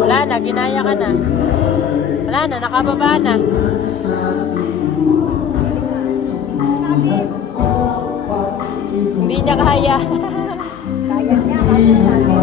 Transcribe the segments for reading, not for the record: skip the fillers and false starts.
Wala na, ginaya ka na. Wala na, nakababa na. Hindi niya kaya. Kaya niya kasi sabi.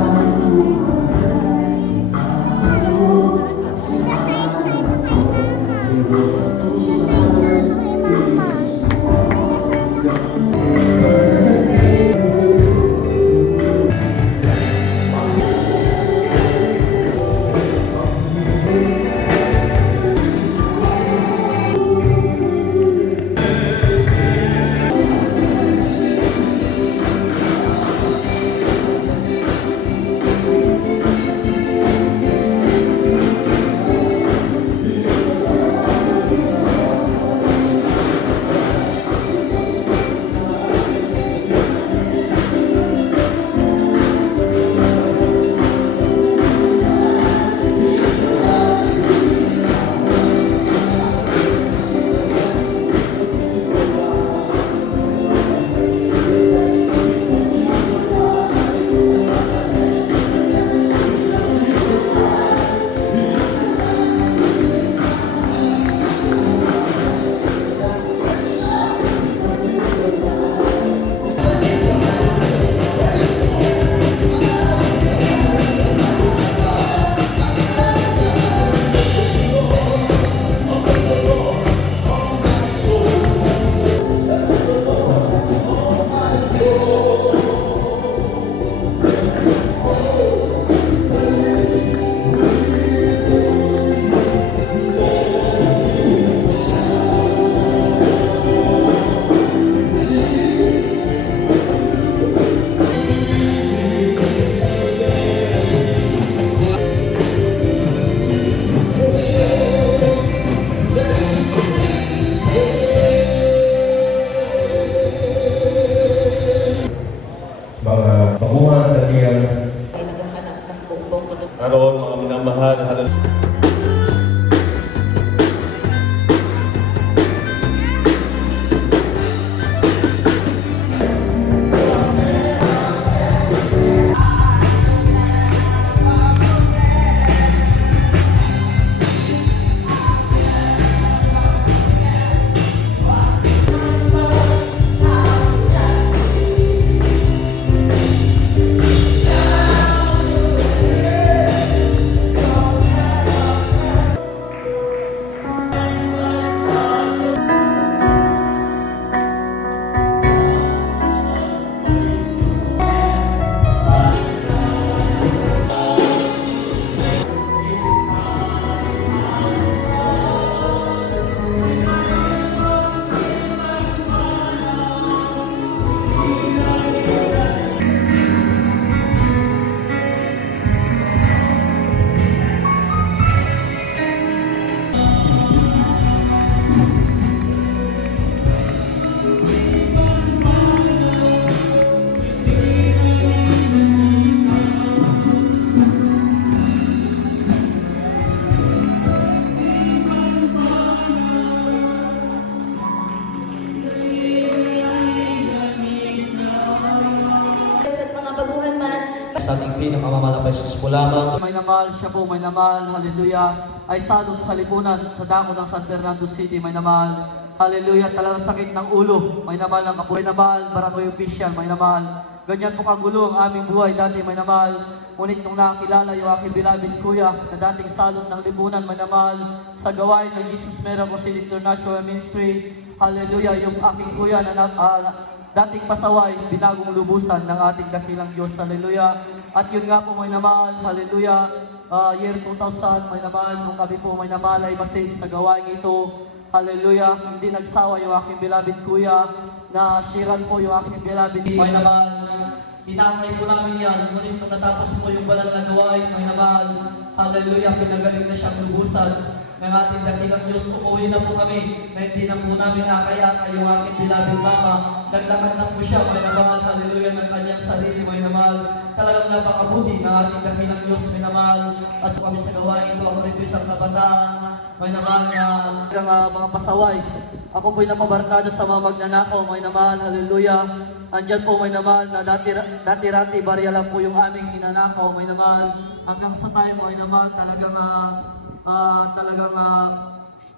Mga pamuhan kaniyang naroon, mga minamahal, sa ating pinakamamalakas po lamang. May namal, siya po may namal, hallelujah, ay salot sa lipunan, sa dako ng San Fernando City, may namal, hallelujah, talagang sakit ng ulo, may namal ng kapo, may namal, barangay official, may namal, ganyan po kagulo ang aming buhay, dati may namal, ngunit nung nakakilala yung aking beloved kuya, na dating salot ng lipunan, may namal, sa gawain ng Jesus Miracle City International Ministry, hallelujah, yung aking kuya na dating pasaway, binagong lubusan ng ating dakilang Diyos. Hallelujah. At yun nga po may naman, hallelujah, year 2000, may naman, nung kami po may namalay masave sa gawain ito. Hallelujah. Hindi nagsawa yung aking beloved kuya, na shiran po yung aking beloved. May naman, tinamay po namin yan. Ngunit nung natapos po yung banal na gawain, may naman, hallelujah, pinagaling na siyang lubusan. ng ating dakilang Diyos. Umuwi na po kami na hindi na po namin akaya yung aking beloved mama. Naglakad na po siya, may naman, hallelujah, ng kanyang sarili, may naman. Talagang napakabuti ng ating dakilang Diyos, may naman. At so kami sa gawain ko, ako rin po isang kabataan, may naman mga pasaway. Ako po'y napabarkada sa mga magnanakaw, may naman, hallelujah. Andyan po may naman na dati-rati barya lang po yung aming ninanakaw, may naman. Hanggang sa time, may naman, talagang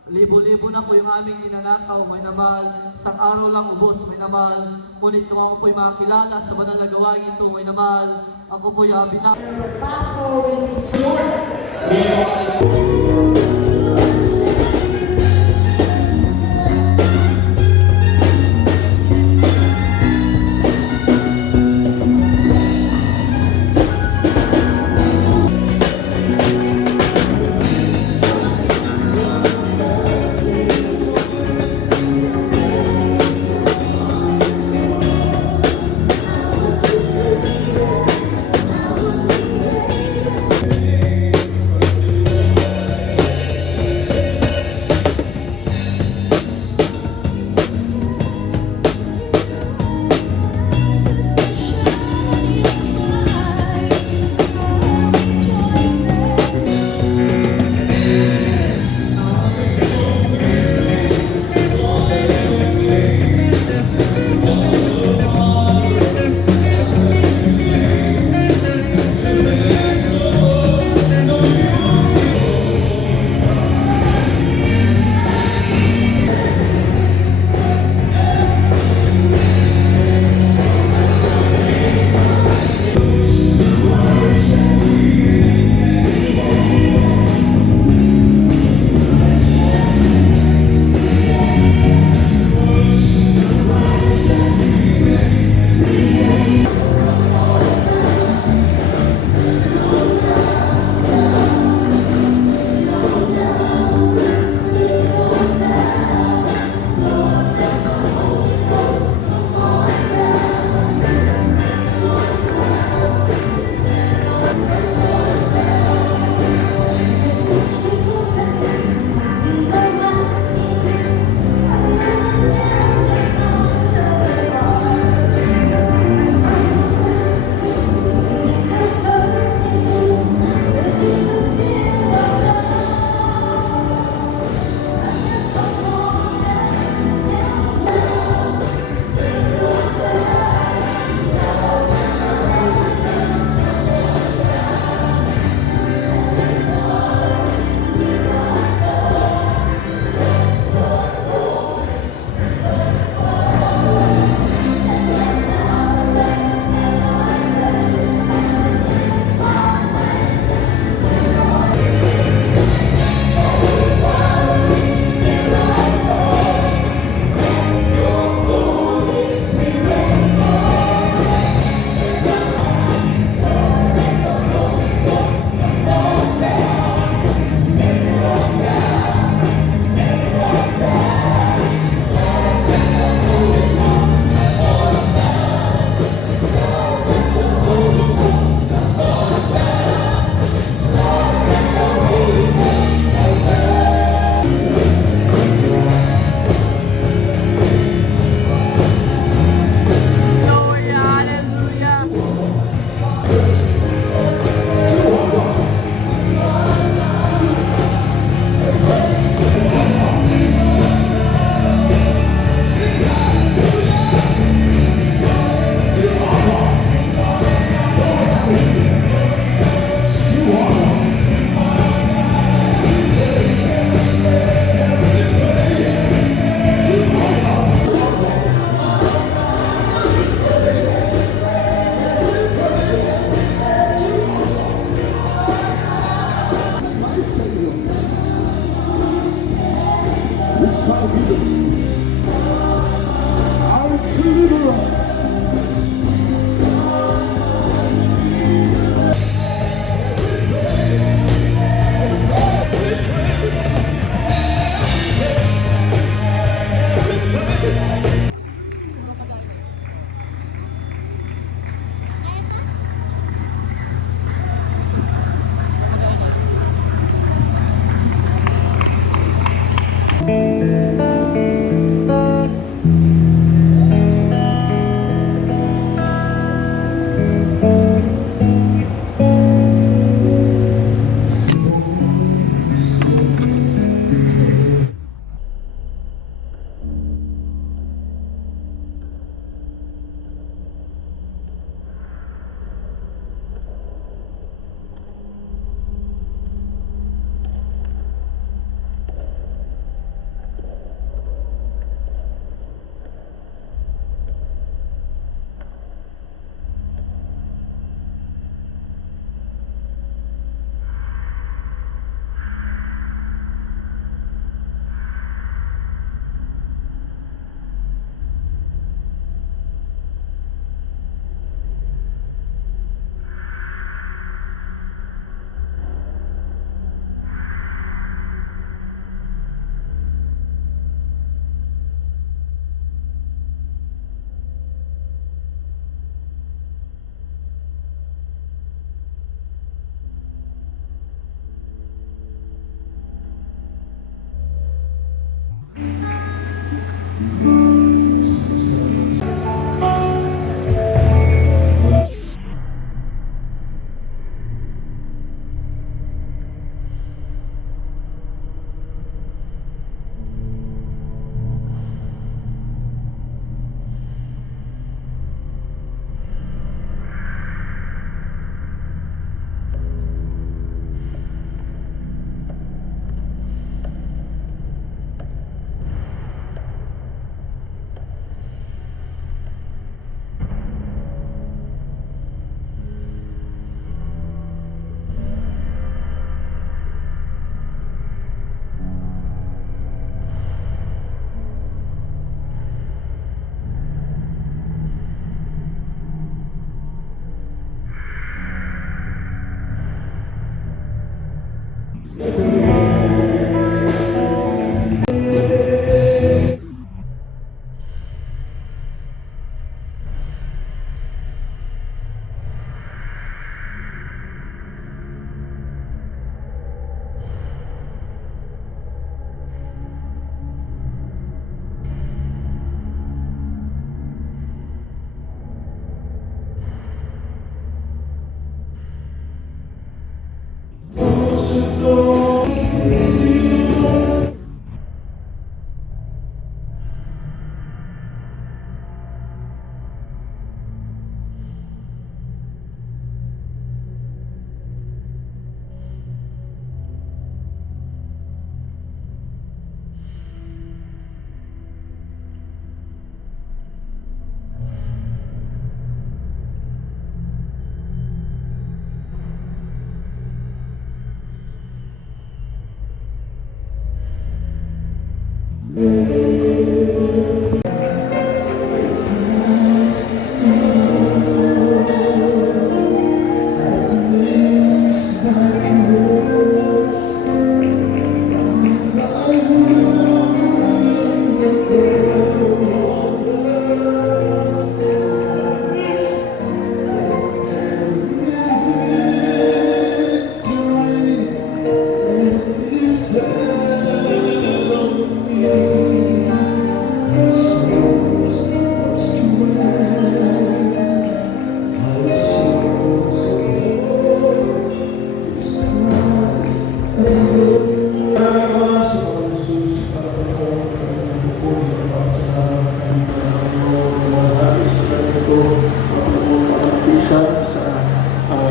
libo-libo na po yung aming ninanakaw, may naman. Isang araw lang ubos, may naman. Ngunit nung ako po'y makakilala sa banal na gawain ito, may naman. Ako po'y Paso with his sword.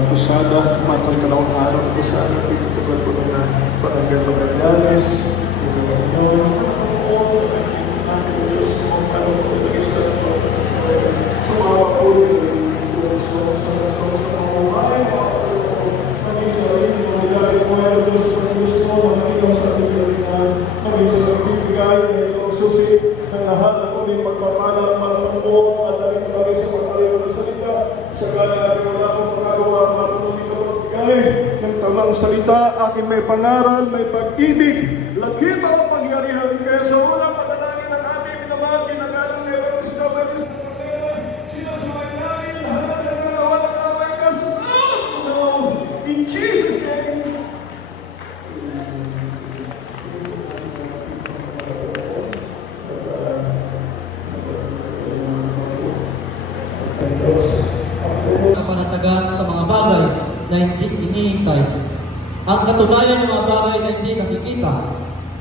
Kusada, matang dalawang araw na kusada, pinagsagal ko na Barangay Magallanes, sa mga kapuli, sa mga umahay, maging sa rin, mga galing mo ay Diyos, mga gusto mo, mga ikaw sa ating galingan, maging sa nagbibigay na ikaw susi ng lahat ng uling pagpapala, mga mo, at dahil kami sa pagpalayo ng salita, sa galing natin wala akong magagawa, ng tamang salita, aking may pangaral, may pag-ibig, laki mga pangyarihan. Kaya sa unang patalangin ng aming minamahal, ginagalang na Evangelista Betis ng Pagkera, sinasuway namin lahat ng nagawa ng aming kasunod. In Jesus' name. Kapanatagan sa mga bagay na hindi hinihintay. Ang katunayan ng mga bagay na hindi nakikita,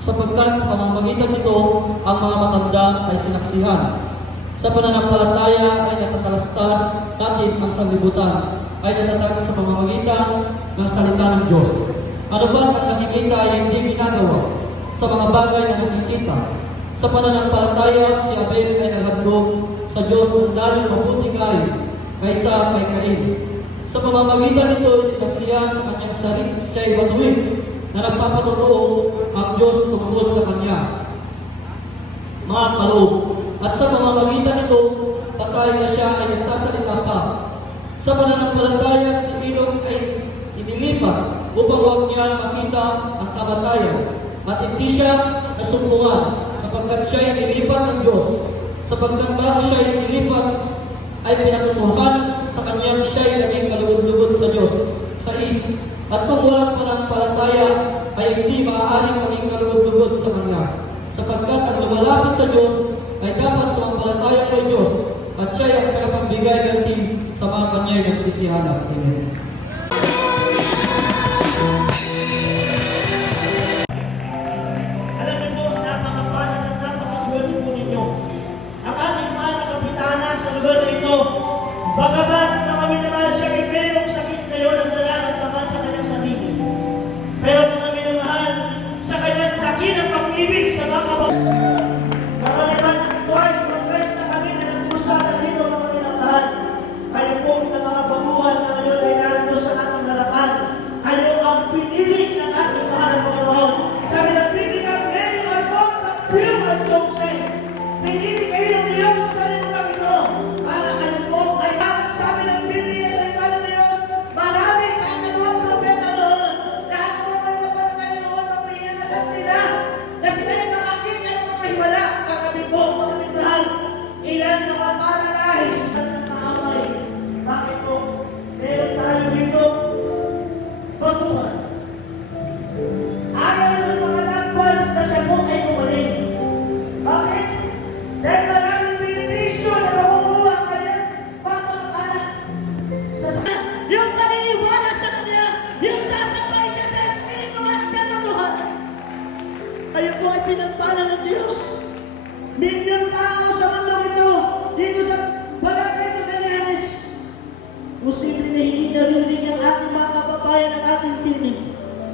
sapagkat sa pamamagitan nito, ang mga matanda ay sinaksihan. Sa pananampalataya ay natatalastas natin ang sanlibutan, ay natatag sa pamamagitan ng salita ng Diyos. Ano ba ang nakikita ay hindi ginagawa? Sa mga bagay na nakikita, sa pananampalataya si Abel ay naghandog sa Diyos ng lalong mabuting gayon kaysa kay Cain. Sa pamamagitan nito, sinaksihan sa kanyang sarili siya'y matuwid na nagpapatotoo ang Diyos tungkol sa kanya. Mga kaloob. At sa pamamagitan nito, patay na siya ay nagsasalita pa. Sa pananampalataya, si Enoch ay inilipat upang huwag niya makita ang kamatayan. At hindi siya nasumbungan sapagkat siya ay inilipat ng Diyos. Sapagkat bago siya ay inilipat, ay pinatutuhan sa kanyang siya'y naging kalugod-lugod sa Diyos. 6. At kung walang pananampalataya, ay hindi maaaring maging kalugod-lugod sa Kanya. Sapagkat ang lumalapit sa Diyos ay dapat sumampalataya kay Diyos at siya ay ang pinapagbigay ng team sa mga Kanya'y nagsisihanap. Amen. Alam niyo po, napakabanat at napakaswerte po ninyo. Ang ating mahal na kapitana sa lugar na ito, bagamat na kami naman siya ay merong sakit ngayon ang nararamdaman sa kanyang sarili. Pero mga minamahal, sa kanyang dakilang pag-ibig sa mga kababaihan. Nakaliman twice or thrice na kami na nagpusa na dito mga minamahal. Kayo po na mga baguhan na ngayon ay baguhan. Ayaw ng mga lapas na siya po ay gumaling. Bakit? Dahil maraming benepisyo na makukuha ang kanyang pagkakanak. Yung paniniwala sa kanya, yung sasabay siya sa Espiritu at katotohanan. Kayo po ay pinagpala ng Diyos. Milyong tao sa mundo ito, dito sa Barangay Magallanes. Posible na hindi narinig ang ating mga kababayan ng ating tinig.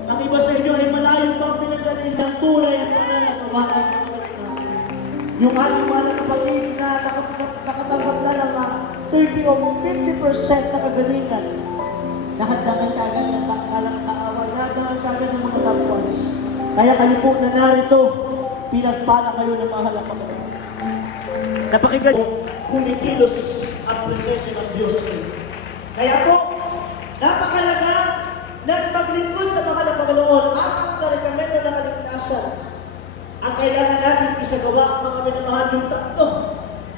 Ang iba sa inyo ay malayo pang pinagaling ng tunay ang pananagawa ng mga kapatid. Yung ating mga kapatid na nakatanggap na ng 30 o 50% na kagalingan, nakadangan kagad ng tangkalang kaawal, nakadangan kagad ng mga loved ones. Kaya kayo po na narito, pinagpala kayo ng mahal ang mga napakinggan kumikilos ang presensya ng Diyos. Kaya po, napakalaga ng paglingkod sa mahal ng Panginoon at ang karikamento ng kaligtasan. Ang kailangan natin isagawa mga minamahal yung tatlo.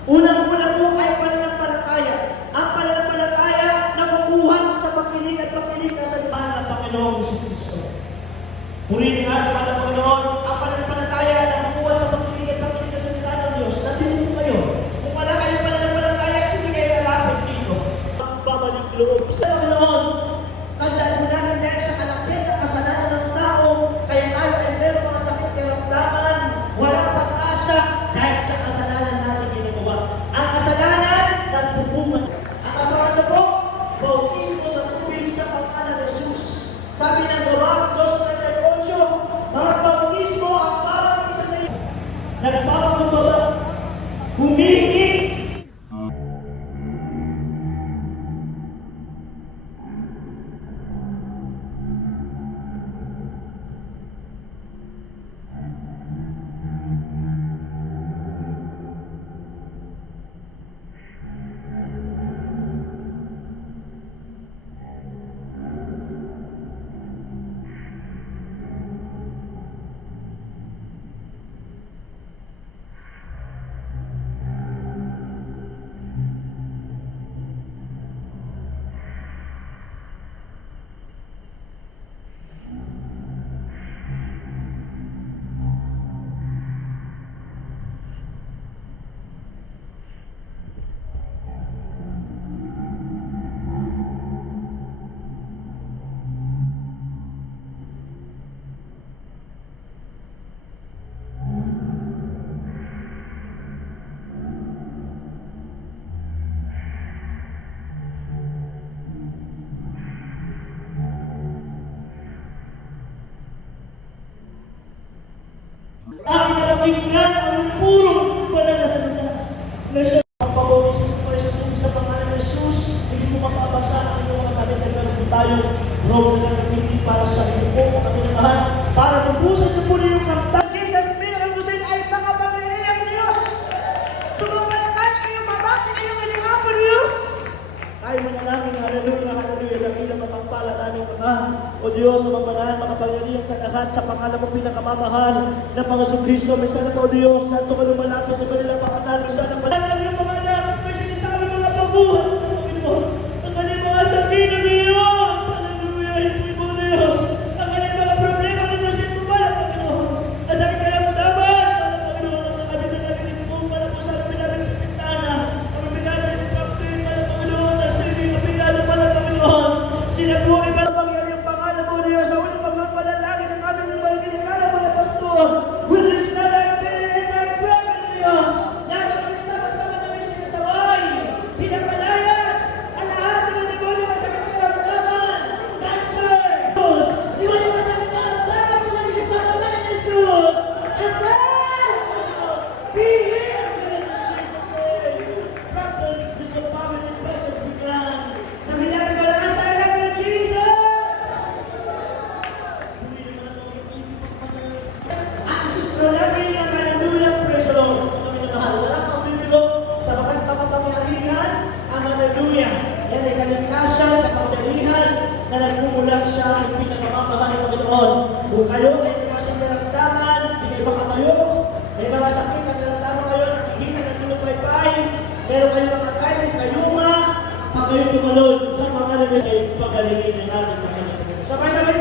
Unang-una po ay pananampalataya. Ang pananampalataya na kukuhan sa pagkilig at pagkilig sa mahal ng Panginoon Kristo. Purihin ang mahal ng Panginoon, ang pananampalataya na kukuha sa pagkilig at pagkilig sa salita ng Diyos. Nandito po kayo. Kung wala kayong pananampalataya, hindi kayo lalapit dito. Ang babalik loob sa Panginoon. Tandaan mo natin dahil sa kalakit ng kasalanan ng tao, kaya tayo ay meron mga sakit karamdaman, walang pag-asa dahil sa kasalanan natin ginagawa. Ang kasalanan, nagpupungan. Ang katawan po, bautismo sa tubig sa pangalan ng Jesus. Sabi ng Gawa 2:38, mga bautismo ang bawat isa sa inyo. Nagpapagawa, humihingi. Aking napakinggan ang purong pananasalita na siya ang pabawis ng Kristo sa pangalan ng Jesus. Hindi mo mapabasa ang inyong mga kalimutan ng tayo. Rome na nagpili para sa inyo po, kami naman, para mabusan niyo po rin yung kampang. Jesus, pinakalusin ay pangapangyarihan ng Diyos. Sumamanatay kayo, mabati kayo kanilang po Diyos. Tayo manalangin, hallelujah, hallelujah, dakilang mapagpala namin mga o Diyos, o magmanahan, makapangyarihan sa lahat, sa pangalan mo pinakamamahal na Panginoon Kristo, may sana po Diyos, na ito ka lumalapis sa kanilang pangalan, may sana pala yung mga anak, especially sa aming mga pabuhan, ang kanilang mga sabihin ng Diyos, hallelujah, hindi po Diyos, ang kanilang mga problema nito sa pumala, Panginoon, nasa kikaramdaman, Panginoon, ang kami na naging po, pala po sa pinabing pintana, ang pinabing kapit, Panginoon, ang sili, ang pinado pala, Panginoon, sila po ay pangyari ang pangalan mo, Diyos, sa ulit pagpapanalangin ng aming mga kinikala mo na pastor, with this blood I pray and I pray, Diyos, na kami sama-sama namin sinasaway, pinapalayas, ang lahat ng mga demonyo masakit karamdaman, cancer, Diyos, di ba yung masakit karamdaman, di ba yung sa mga ni Jesus, asal, be here, in Jesus' name, problems, disappointment, and pressures began, sabi natin, malakas tayo lang ng Jesus! At isusunod natin ang hallelujah, praise the Lord. Mga minamahal, walang mabibigo sa bakit makapangyarihan ang hallelujah. Yan ay kaligtasan, kapangyarihan na nagmumula sa pinakamamahal ng Panginoon. Kung kayo ay kasing karamdaman, hindi kayo makatayo, may mga sakit at karamdaman kayo, nakikita ng tulupay-pay, meron kayong mga arthritis, kayuma, pag kayo tumalon sa mga nalagay, pagalingin ng ating Panginoon. Sabay-sabay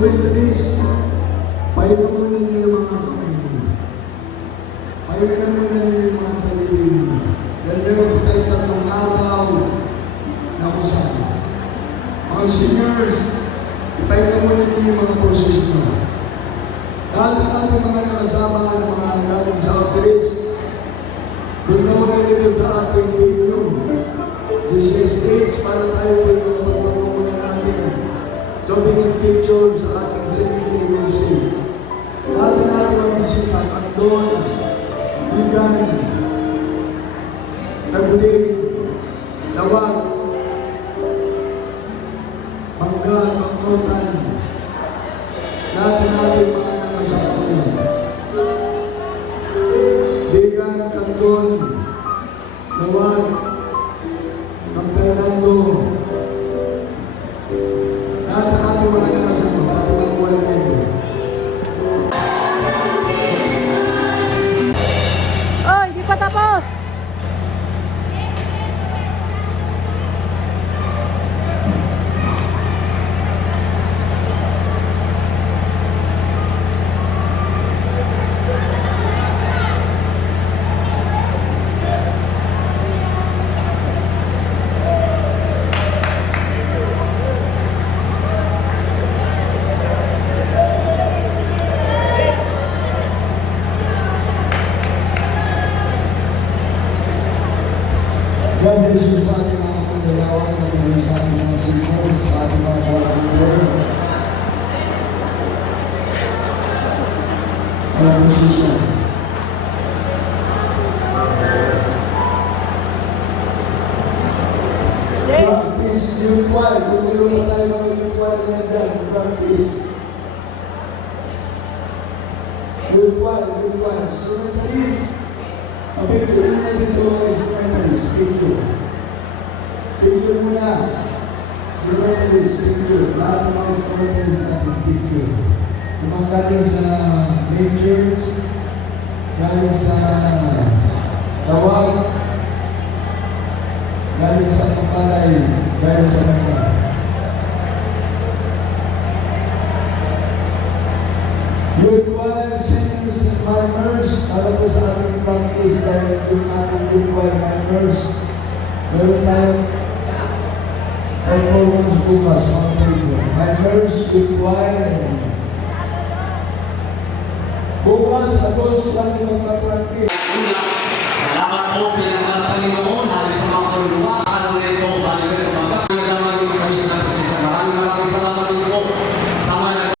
Instrumentalist, pahinga muna ninyo yung mga kamay ninyo. Pahinga muna ninyo yung mga paligid ninyo. Dahil meron po tayo tatlong araw na kusama. Mga seniors, ipahinga muna ninyo yung mga proses nyo. Lahat ng ating mga nakasama ng mga galing sa outreach, punta muna dito sa ating venue. Sa stage para tayo po yung mga pagpapamuna natin. So, bigyan picture sa ating Seminary Music. Lahat ng ating mga bisita, Andon, Bigan, Taguling, Lawag, Mangga, Pangkotan, lahat ng ating mga nakasama ngayon. Bigan, Andon, Lawag, Fernando, lahat ng ating mga nakasama, ating mga buhay member. Oy, di pa tapos! God bless you sa ating mga pagdalawan, God bless you sa ating mga seniors, sa ating mga volunteer, mga musician. Practice yung choir. Kung meron na tayo mga yung choir na dyan, practice. Yung choir. Instrumentalist. Picture muna dito mga instrumentalist. Picture muna. Instrumentalist. Picture. Lahat ng mga instrumentalist natin. Picture. Yung mga galing sa main church, galing sa Tawag, galing sa Kapalay, galing sa Mangga. Good choir, singers and mimers, para po sa ating practice dahil yung ating good choir mimers, meron tayong performance bukas, mga video. Mimers, good choir. Bukas, tapos lang yung mga practice. Salamat po,